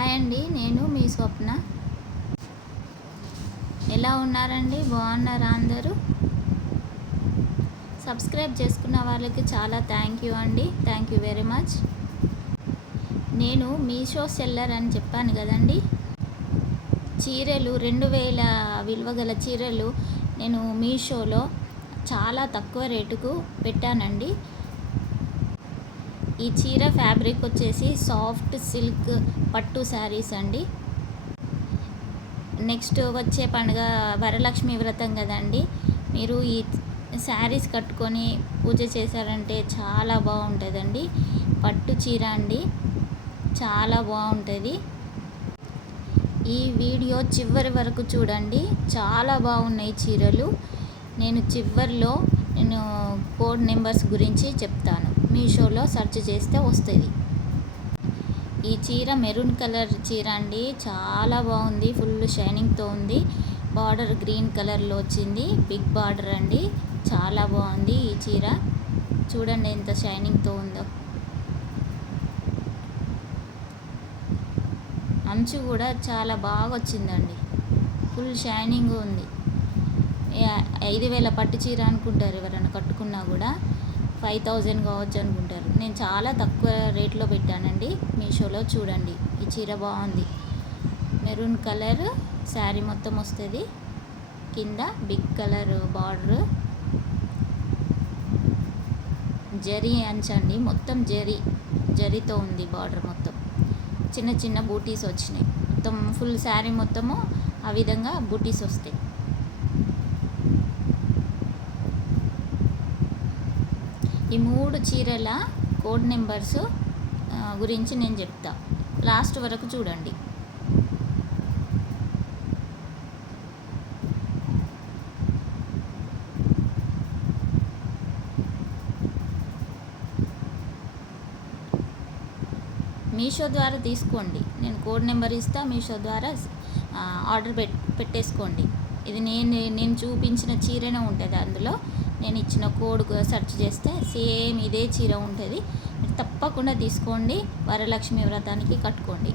Hi అండి నేను మీ స్వప్న. ఎలా ఉన్నారండి? బాగున్నారా అందరూ? సబ్స్క్రైబ్ చేసుకున్న వాళ్ళకి చాలా థ్యాంక్ యూ అండి. Thank you very much. నేను మీషో సెల్లర్ అని చెప్పాను కదండి. చీరలు రెండు వేల విలువ గల చీరలు నేను మీషోలో చాలా తక్కువ రేటుకు పెట్టానండి. ఈ చీర ఫ్యాబ్రిక్ వచ్చేసి సాఫ్ట్ సిల్క్ పట్టు శారీస్ అండి. నెక్స్ట్ వచ్చే పండుగ వరలక్ష్మి వ్రతం కదండి. మీరు ఈ శారీస్ కట్టుకొని పూజ చేశారంటే చాలా బాగుంటుందండి. పట్టు చీర అండి. చాలా బాగుంటుంది. ఈ వీడియో చివరి వరకు చూడండి. చాలా బాగున్నాయి చీరలు. నేను చివరిలో నేను కోడ్ నెంబర్స్ గురించి చెప్తాను. మీషోలో సెర్చ్ చేస్తే వస్తుంది. ఈ చీర మెరూన్ కలర్ చీర అండి. చాలా బాగుంది. ఫుల్ షైనింగ్తో ఉంది. బార్డర్ గ్రీన్ కలర్లో వచ్చింది. బిగ్ బార్డర్ అండి. చాలా బాగుంది ఈ చీర. చూడండి ఎంత షైనింగ్తో ఉందో. అంచు కూడా చాలా బాగా వచ్చిందండి. ఫుల్ షైనింగ్ ఉంది. ఐదు వేల పట్టు చీర అనుకుంటారు ఎవరైనా కట్టుకున్నా కూడా. ఫైవ్ థౌజండ్ కావచ్చు అనుకుంటారు. నేను చాలా తక్కువ రేట్లో పెట్టానండి. మీషోలో చూడండి. ఈ చీర బాగుంది. మెరూన్ కలర్ శారీ మొత్తం వస్తుంది. కింద బిగ్ కలర్ బార్డర్. జరీ అంచండి. మొత్తం జరీ జరీతో ఉంది బార్డర్ మొత్తం. చిన్న చిన్న బూటీస్ వచ్చినాయి. మొత్తం ఫుల్ శారీ మొత్తము ఆ విధంగా బూటీస్ వస్తాయి. ఈ మూడు చీరల కోడ్ నెంబర్స్ గురించి నేను చెప్తా. లాస్ట్ వరకు చూడండి. మీషో ద్వారా తీసుకోండి. నేను కోడ్ నెంబర్ ఇస్తా మీషో ద్వారా ఆర్డర్ పెట్ పెట్టేసుకోండి. ఇది నేను నేను చూపించిన చీరనే ఉంటుంది అందులో. నేను ఇచ్చిన కోడ్ సెర్చ్ చేస్తే సేమ్ ఇదే చీర ఉంటుంది. మీరు తప్పకుండా తీసుకోండి. వరలక్ష్మి వ్రతానికి కట్టుకోండి.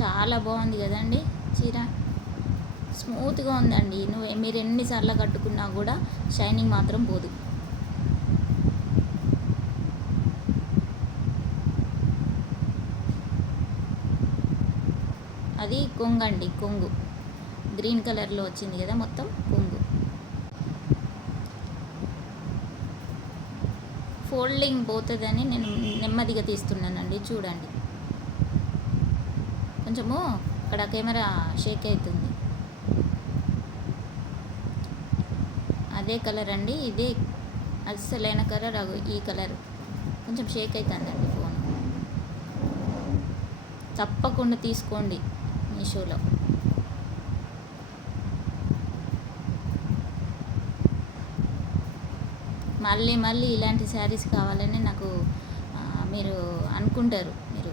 చాలా బాగుంది కదండి చీర. స్మూత్గా ఉందండి. నువ్వు మీరు ఎన్నిసార్లు కట్టుకున్నా కూడా షైనింగ్ మాత్రం పోదు. అది కొంగు అండి కొంగు. గ్రీన్ కలర్లో వచ్చింది కదా మొత్తం కొంగు. ఫోల్డింగ్ పోతుందని నేను నెమ్మదిగా తీస్తున్నానండి చూడండి. కొంచెము అక్కడ కెమెరా షేక్ అవుతుంది అదే కలర్ అండి ఇదే అసలైన కలర్ ఈ కలర్. కొంచెం షేక్ అవుతుందండి ఫోన్. తప్పకుండా తీసుకోండి. మీషోలో. మళ్ళీ మళ్ళీ ఇలాంటి శారీస్ కావాలని నాకు మీరు అనుకుంటారు మీరు.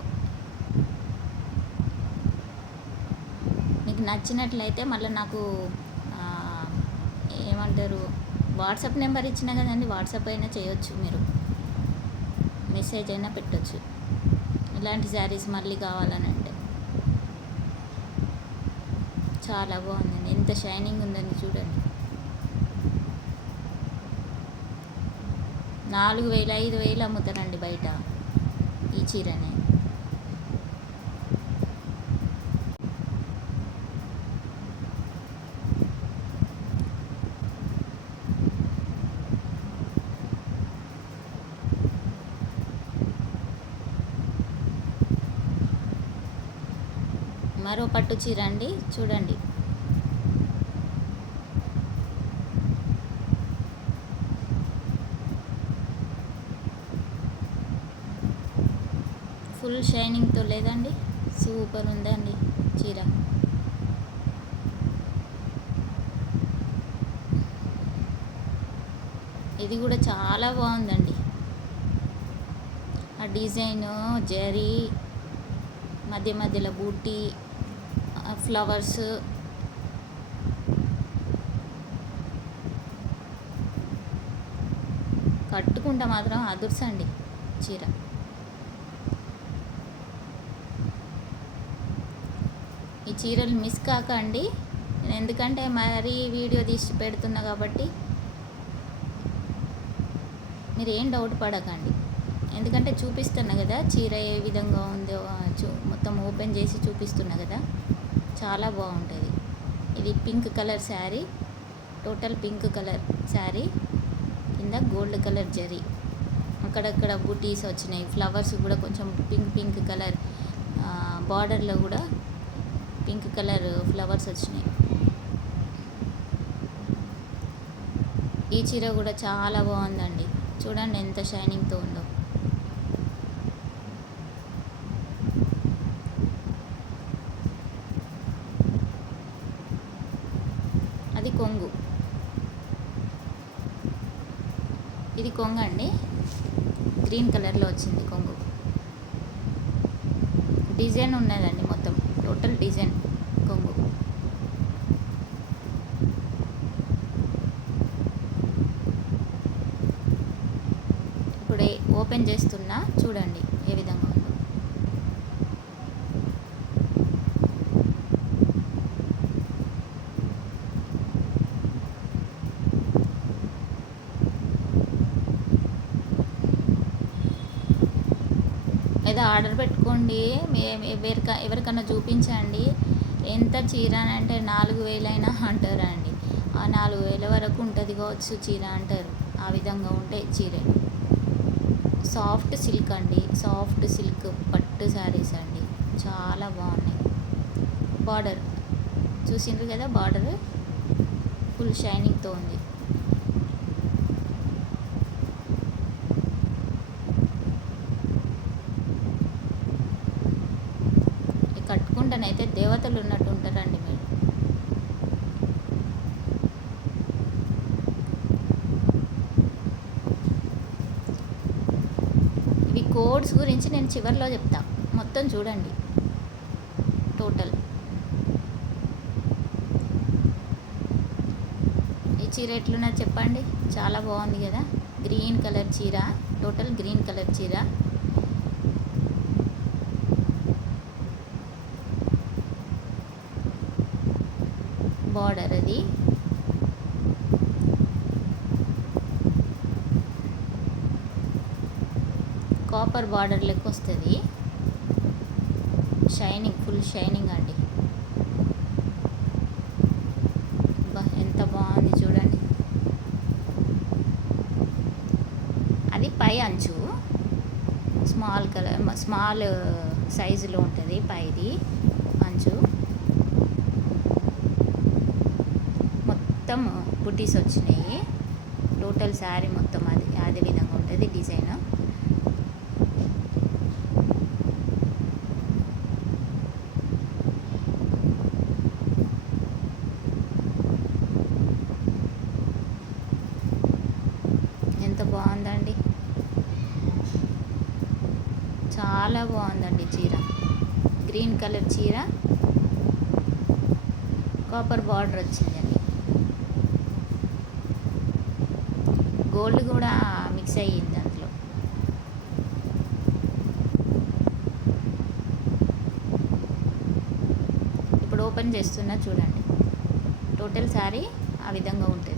మీకు నచ్చినట్లయితే మళ్ళీ నాకు ఏమంటారు వాట్సాప్ నెంబర్ ఇచ్చిన కదండి వాట్సాప్ అయినా చేయొచ్చు మీరు. మెసేజ్ అయినా పెట్టచ్చు. ఇలాంటి శారీస్ మళ్ళీ కావాలని అంటే చాలా బాగుందండి ఎంత షైనింగ్ ఉందండి చూడండి. నాలుగు వేలు ఐదు వేలు అమ్ముతారండి బయట ఈ చీరని. మరో పట్టు చీర అండి. చూడండి. ఫుల్ షైనింగ్తో లేదండి. సూపర్ ఉందండి చీర. ఇది కూడా చాలా బాగుందండి. ఆ డిజైన్ జరీ మధ్య మధ్యలో బూటీ ఫ్లవర్స్. కట్టుకుంటే మాత్రం అదుర్సండి చీర. ఈ చీరలు మిస్ కాకండి. నేను ఎందుకంటే మరీ వీడియో తీసి పెడుతున్నా కాబట్టి మీరు ఏం డౌట్ పడకండి. ఎందుకంటే చూపిస్తున్నా కదా చీర ఏ విధంగా ఉందో చూ మొత్తం ఓపెన్ చేసి చూపిస్తున్నా కదా. చాలా బాగుంటుంది. ఇది pink colour sari total pink colour sari కింద గోల్డ్ కలర్ జరీ అక్కడక్కడ బుటీస్ వచ్చినాయి ఫ్లవర్స్ కూడా కొంచెం పింక్ పింక్ కలర్ బార్డర్లో కూడా పింక్ కలర్ ఫ్లవర్స్ వచ్చినాయి. ఈ చీర కూడా చాలా బాగుందండి. చూడండి ఎంత షైనింగ్తో ఉందో. అది కొంగు. ఇది కొంగు అండి. గ్రీన్ కలర్లో వచ్చింది కొంగు. డిజైన్ ఉన్నదండి మొత్తం. టోటల్ డిజైన్ కొంగు. ఇప్పుడే ఓపెన్ చేస్తున్నా చూడండి ఏ విధంగా ఉందో ఏదో ఆర్డర్ పెట్టుకోండి. మే- ఎవరిక ఎవరికన్నా చూపించండి. ఎంత చీర అని అంటే నాలుగు వేలైనా అంటారు అండి ఆ నాలుగు వేల వరకు ఉంటుంది కావచ్చు చీర అంటారు. ఆ విధంగా ఉంటాయి చీరలు. సాఫ్ట్ సిల్క్ అండి. సాఫ్ట్ సిల్క్ పట్టు శారీస్ అండి. చాలా బాగున్నాయి. బార్డర్. చూసిండ్రు కదా బార్డర్? ఫుల్ షైనింగ్తో ఉంది ఇది కట్టుకుంటేనైతే దేవతలు ఉన్నట్టు ఉంటారండి మీరు. ఇవి కోడ్స్ గురించి నేను చివరిలో చెప్తా. మొత్తం చూడండి. టోటల్. ఈ చీర ఎట్లున్నది చెప్పండి? చాలా బాగుంది కదా. గ్రీన్ కలర్ చీర. టోటల్ గ్రీన్ కలర్ చీర. బార్డర్ అది. కాపర్ బార్డర్ లెక్క వస్తుంది. షైనింగ్ ఫుల్ షైనింగ్ అండి. ఎంత బాగుంది చూడండి. అది పై అంచు. స్మాల్ కలర్ స్మాల్ సైజులో ఉంటుంది పైది అంచు. మొత్తం బుటీస్ వచ్చినాయి. టోటల్ శారీ మొత్తం అది అదే విధంగా ఉంటుంది డిజైన్. ఎంత బాగుందండి. చాలా బాగుందండి చీర. గ్రీన్ కలర్ చీర. కాపర్ బార్డర్ వచ్చింది గోల్డ్ కూడా మిక్స్ అయ్యింది అందులో. ఇప్పుడు ఓపెన్ చేస్తున్నా చూడండి. టోటల్ శారీ ఆ విధంగా ఉంటుంది.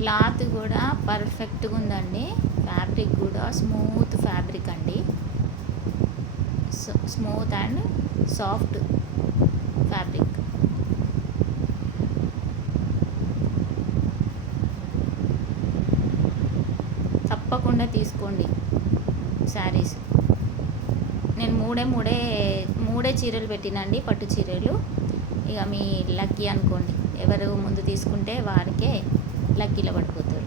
క్లాత్ కూడా పర్ఫెక్ట్గా ఉందండి. ఫ్యాబ్రిక్ కూడా స్మూత్ ఫ్యాబ్రిక్ అండి. స్మూత్ అండ్ సాఫ్ట్ ఫ్యాబ్రిక్ తప్పకుండా తీసుకోండి శారీస్. నేను మూడే మూడే మూడే చీరలు పెట్టినండి పట్టు చీరలు. ఇక మీ లక్కీ అనుకోండి. ఎవరు ముందు తీసుకుంటే వారికే లక్కీలో పడిపోతారు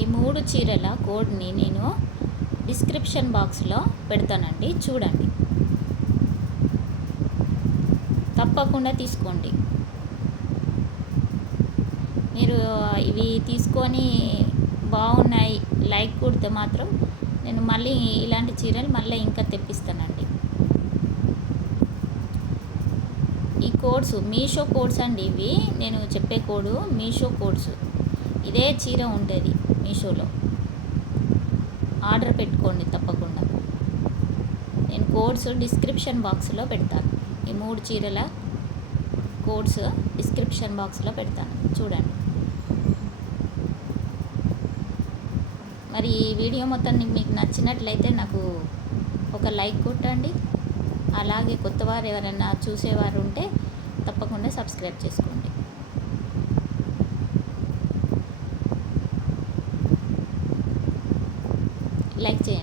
ఈ మూడు చీరల కోడ్ని నేను డిస్క్రిప్షన్ బాక్స్లో పెడతానండి. చూడండి. తప్పకుండా తీసుకోండి. మీరు ఇవి తీసుకొని బాగున్నాయి లైక్ కొడితే మాత్రం నేను మళ్ళీ ఇలాంటి చీరలు మళ్ళీ ఇంకా తెప్పిస్తానండి. ఈ కోడ్స్ మీషో కోడ్స్ అండి ఇవి. నేను చెప్పే కోడు మీషో కోడ్స్. ఇదే చీర ఉంటుంది మీషోలో. ఆర్డర్ పెట్టుకోండి తప్పకుండా. నేను కోడ్స్ డిస్క్రిప్షన్ బాక్స్లో పెడతాను. ఈ మూడు చీరల కోడ్స్ డిస్క్రిప్షన్ బాక్స్లో పెడతాను. చూడండి. మరి ఈ వీడియో మొత్తం మీకు నచ్చినట్లయితే నాకు ఒక లైక్ కొట్టండి. అలాగే కొత్తవారు ఎవరైనా చూసేవారు ఉంటే తప్పకుండా సబ్స్క్రైబ్ చేసుకోండి. లైక్ చేయండి